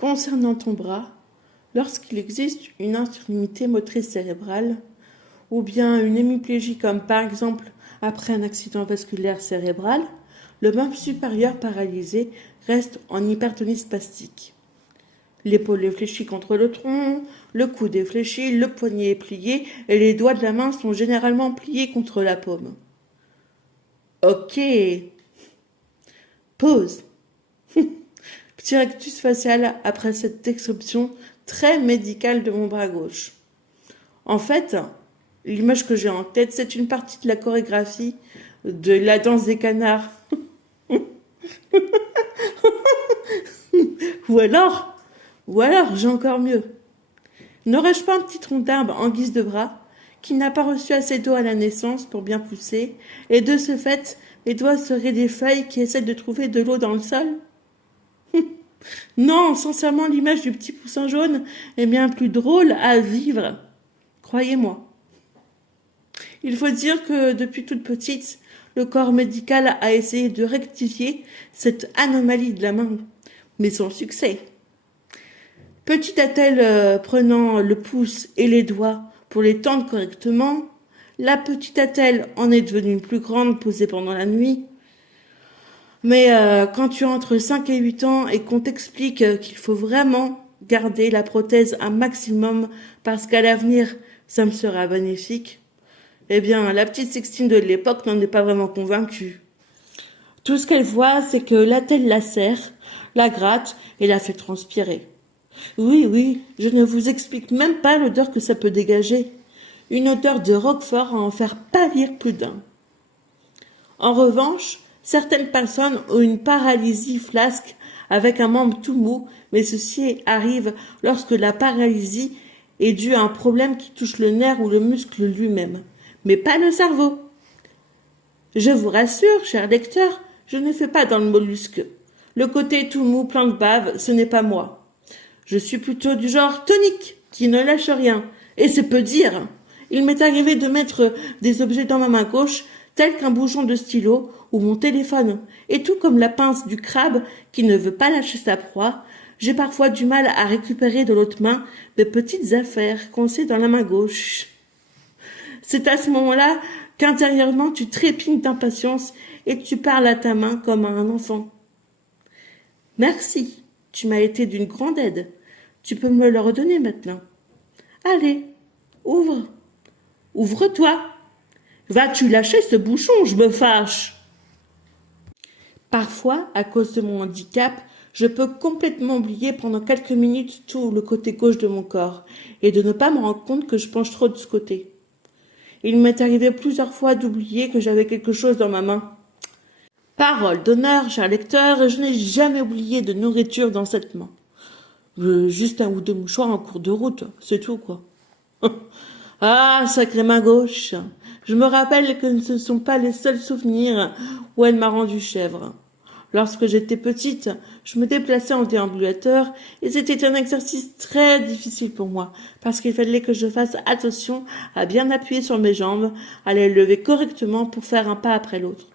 Concernant ton bras, lorsqu'il existe une infirmité motrice cérébrale ou bien une hémiplégie comme par exemple après un accident vasculaire cérébral, le membre supérieur paralysé reste en hypertonie spastique. L'épaule est fléchie contre le tronc, le coude est fléchi, le poignet est plié et les doigts de la main sont généralement pliés contre la paume. Ok. Pause. Petit rectus facial après cette description très médicale de mon bras gauche. En fait, l'image que j'ai en tête, c'est une partie de la chorégraphie de la danse des canards. Ou alors, j'ai encore mieux. N'aurais-je pas un petit tronc d'arbre en guise de bras qui n'a pas reçu assez d'eau à la naissance pour bien pousser, et de ce fait, mes doigts seraient des feuilles qui essaient de trouver de l'eau dans le sol? Non, sincèrement, l'image du petit poussin jaune est bien plus drôle à vivre. Croyez-moi. Il faut dire que depuis toute petite, le corps médical a essayé de rectifier cette anomalie de la main, mais sans succès. Petite attelle prenant le pouce et les doigts pour les tendre correctement, la petite attelle en est devenue plus grande posée pendant la nuit. Mais quand tu as entre 5 et 8 ans et qu'on t'explique qu'il faut vraiment garder la prothèse un maximum parce qu'à l'avenir, ça me sera bénéfique, eh bien, la petite Sixtine de l'époque n'en est pas vraiment convaincue. Tout ce qu'elle voit, c'est que l'attelle la serre, la gratte et la fait transpirer. Oui, je ne vous explique même pas l'odeur que ça peut dégager. Une odeur de roquefort à en faire pâlir plus d'un. En revanche, certaines personnes ont une paralysie flasque avec un membre tout mou, mais ceci arrive lorsque la paralysie est due à un problème qui touche le nerf ou le muscle lui-même, mais pas le cerveau. Je vous rassure, cher lecteur, je ne fais pas dans le mollusque. Le côté tout mou, plein de bave, ce n'est pas moi. Je suis plutôt du genre tonique, qui ne lâche rien, et c'est peu dire. Il m'est arrivé de mettre des objets dans ma main gauche, tels qu'un bouchon de stylo ou mon téléphone, et tout comme la pince du crabe qui ne veut pas lâcher sa proie, j'ai parfois du mal à récupérer de l'autre main des petites affaires coincées dans la main gauche. C'est à ce moment-là qu'intérieurement tu trépignes d'impatience et tu parles à ta main comme à un enfant. Merci, tu m'as été d'une grande aide. Tu peux me le redonner maintenant. Allez, ouvre-toi. Vas-tu lâcher ce bouchon, je me fâche. Parfois, à cause de mon handicap, je peux complètement oublier pendant quelques minutes tout le côté gauche de mon corps et de ne pas me rendre compte que je penche trop de ce côté. Il m'est arrivé plusieurs fois d'oublier que j'avais quelque chose dans ma main. Parole d'honneur, cher lecteur, je n'ai jamais oublié de nourriture dans cette main. Juste un ou deux mouchoirs en cours de route, c'est tout, quoi. Ah, sacrée main gauche. Je me rappelle que ce ne sont pas les seuls souvenirs où elle m'a rendu chèvre. Lorsque j'étais petite, je me déplaçais en déambulateur et c'était un exercice très difficile pour moi parce qu'il fallait que je fasse attention à bien appuyer sur mes jambes, à les lever correctement pour faire un pas après l'autre.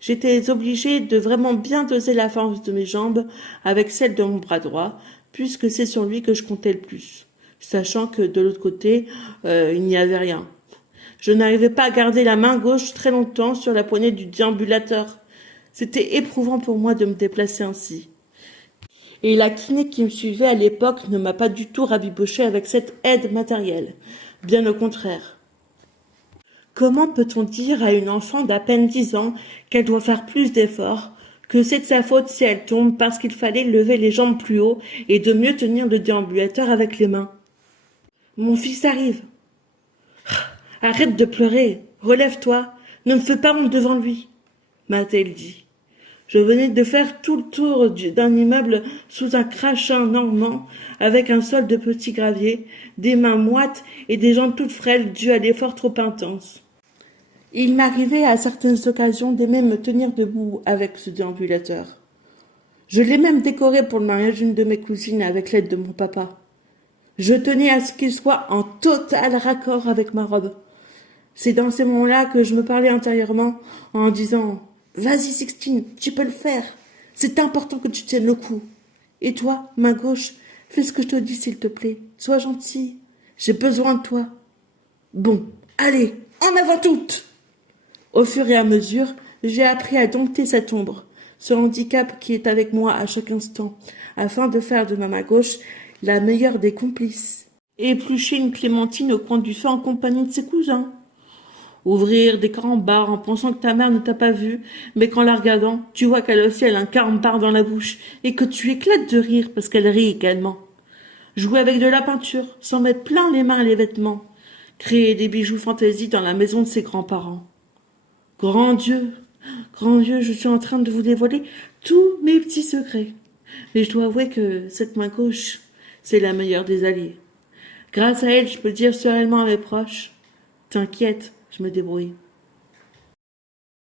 J'étais obligée de vraiment bien doser la force de mes jambes avec celle de mon bras droit, puisque c'est sur lui que je comptais le plus, sachant que de l'autre côté, il n'y avait rien. Je n'arrivais pas à garder la main gauche très longtemps sur la poignée du déambulateur. C'était éprouvant pour moi de me déplacer ainsi. Et la kiné qui me suivait à l'époque ne m'a pas du tout rabiboché avec cette aide matérielle. Bien au contraire. Comment peut-on dire à une enfant d'à peine 10 ans qu'elle doit faire plus d'efforts, que c'est de sa faute si elle tombe parce qu'il fallait lever les jambes plus haut et de mieux tenir le déambulateur avec les mains? Mon fils arrive. Arrête de pleurer, relève-toi, ne me fais pas honte devant lui, m'a-t-elle dit. Je venais de faire tout le tour d'un immeuble sous un crachin normand, avec un sol de petits graviers, des mains moites et des jambes toutes frêles dues à l'effort trop intense. Il m'arrivait à certaines occasions d'aimer me tenir debout avec ce déambulateur. Je l'ai même décoré pour le mariage d'une de mes cousines avec l'aide de mon papa. Je tenais à ce qu'il soit en total raccord avec ma robe. C'est dans ces moments-là que je me parlais intérieurement en disant « Vas-y Sixtine, tu peux le faire. C'est important que tu tiennes le coup. Et toi, main gauche, fais ce que je te dis, s'il te plaît. Sois gentil. J'ai besoin de toi. Bon, allez, en avant toutes! Au fur et à mesure, j'ai appris à dompter cette ombre, ce handicap qui est avec moi à chaque instant, afin de faire de ma main gauche la meilleure des complices. Éplucher une clémentine au coin du feu en compagnie de ses cousins. Ouvrir des carambars en pensant que ta mère ne t'a pas vu, mais qu'en la regardant, tu vois qu'elle aussi elle a un carambar dans la bouche, et que tu éclates de rire parce qu'elle rit également. Jouer avec de la peinture, s'en mettre plein les mains et les vêtements. Créer des bijoux fantaisie dans la maison de ses grands-parents. Grand Dieu, je suis en train de vous dévoiler tous mes petits secrets. Mais je dois avouer que cette main gauche, c'est la meilleure des alliés. Grâce à elle, je peux dire sereinement à mes proches, t'inquiète, je me débrouille.